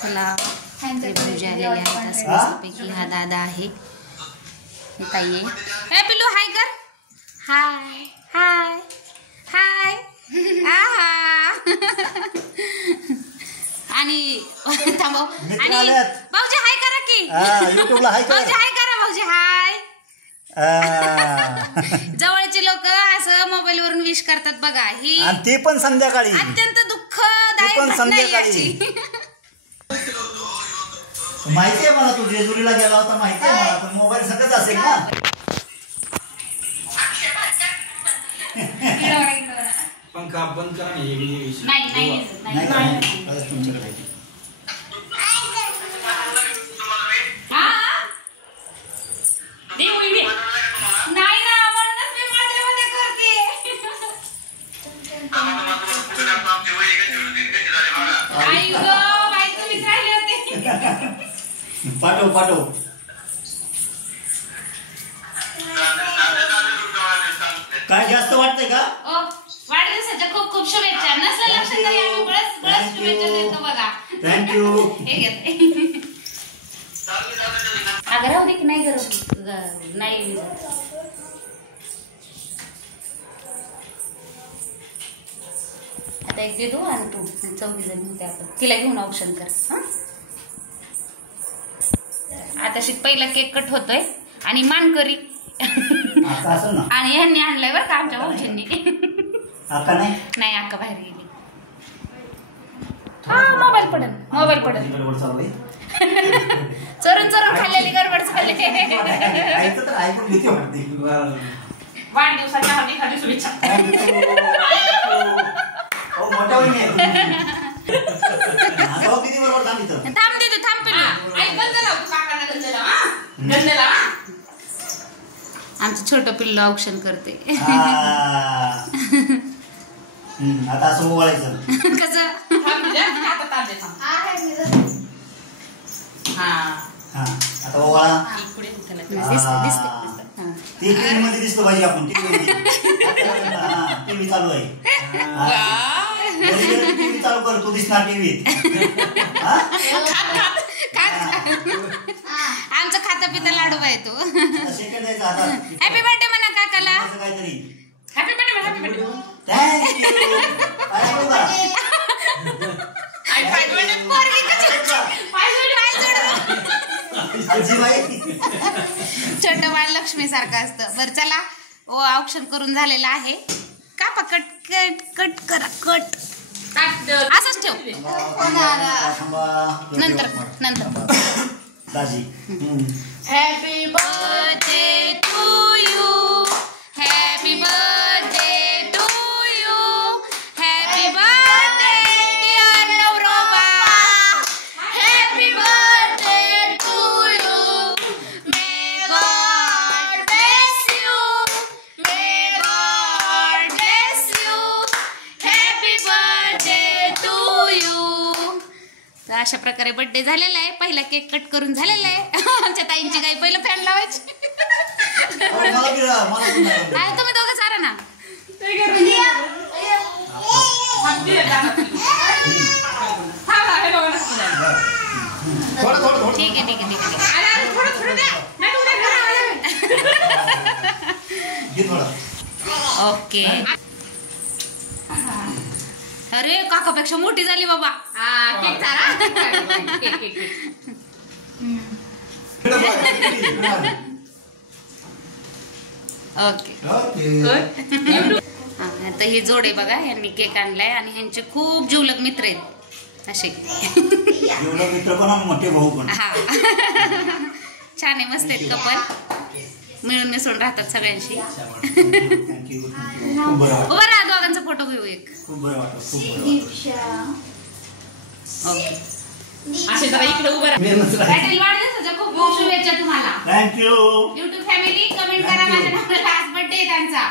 चला पूजा आलेली आहे मस्तपैकी. हा दादा आहे, हे ताई आहे. ए पिल्लू हाय कर. हाय हाय हाय. आणि थांबव आणि भाऊजी हाय करा की. युट्यूबला हाय करा. भाऊजी हाय करा. भाऊजी हाय. जवळचे लोक असं मोबाईल वरून विश करतात बघा. ही ते पण संध्याकाळी अत्यंत दुःखदायक घटना आहे याची. माहिती आहे मला, तू जेजुरीला गेला होता माहिती आहे मला, पण मोबाईल सगळंच असेल ना. पंखा बंद करा. नाही तुमच्याकडे पाठव पाठव. काय जास्त वाटतंय का? वाढदिवसाच्या खूप खूप शुभेच्छा. नसलं लक्षात तरी आम्ही बळच शुभेच्छा देतो बघा. थँक्यू. हे घेत अगं राहू दे की नाही करू नाही. आता एक देतो आणि तू 4 जण होते आपण. तिला घेऊन ऑप्शन कर. आता शिक पहिला केक कट होतोय आणि मानकरी आणि यांनी आणलंय बरं का आमच्या भाऊजींनी. नाही अक्का बाहेर गेली. हा मोबाईल पडल चोरून खाल्लेली गडबड झाली. वाढदिवसाच्या हार्दिक शुभेच्छा. थांब देतो थांब पिल्लू. आमचं छोटं पिल्लू औक्षण करते. आता असं ओवाळायचं कसं. आता ओवाळा. टीव्ही मध्ये दिसतो पाहिजे आपण. टीव्ही चालू आहे. टीव्ही चालू कर, तू दिसणार टीव्हीत. आमचं खाता पिता लाडू आहे तो. हॅपी बर्थडे म्हणा काकाला. काहीतरी हॅपी बर्थडे हॅपी बर्थडे. छोट बाळ लक्ष्मी सारखं असतं. बरं चला औक्षण करून झालेलं आहे. कापा कट कट कट करा कट. असंच ठेव. नंतर दाजी. Happy birthday to you. Happy birthday to you. Happy birthday dear नवरोबा. Happy birthday to you. May God bless you. May God bless you. Happy birthday to you. तर अशा प्रकारे birthday झालेला आहे. पहिला केक कट करून झालेला आहे. आमच्या ताईंची गाय पहिलं फॅन लावायची. तुम्ही दोघं सारा ना. ठीक आहे ठीक आहे ठीक आहे. ओके. अरे काकापेक्षा मोठी झाली बाबा. केक चारा. ओके. आता ही जोड आहे बघा. यांनी केक आणलाय आणि ह्यांचे खूप जीवलग मित्र आहेत असे. मित्र पण मोठे भाऊ पण. हा छान आहे. मस्त आहेत कपल. मिळून मिसळून राहतात सगळ्यांशी. उभा राहा दोघांचा फोटो घेऊ एक. ओके. वाढदिवसाच्या खूप खूप शुभेच्छा तुम्हाला. थँक्यू. युट्यूब फॅमिली कमेंट करा माझ्या नवऱ्याला आज बर्थडे त्यांचा.